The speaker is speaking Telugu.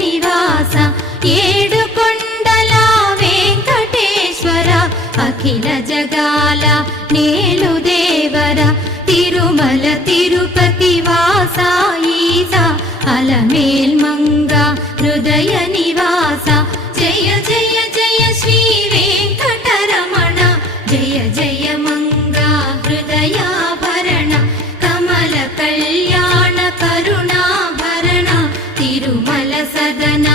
నివాస ఏడుకొండల వెంకటేశ్వర అఖిల జగాల నేలు దేవర తిరుమల తిరుపతి వాస ఈస అలమేల్ మంగ హృదయ నివాస జయ జయ జయ శ్రీ వెంకటరమణ జయ జయ మంగ హృదయాభరణ కమల కళ్యాణ కరుణాభరణ తిరుమల సదన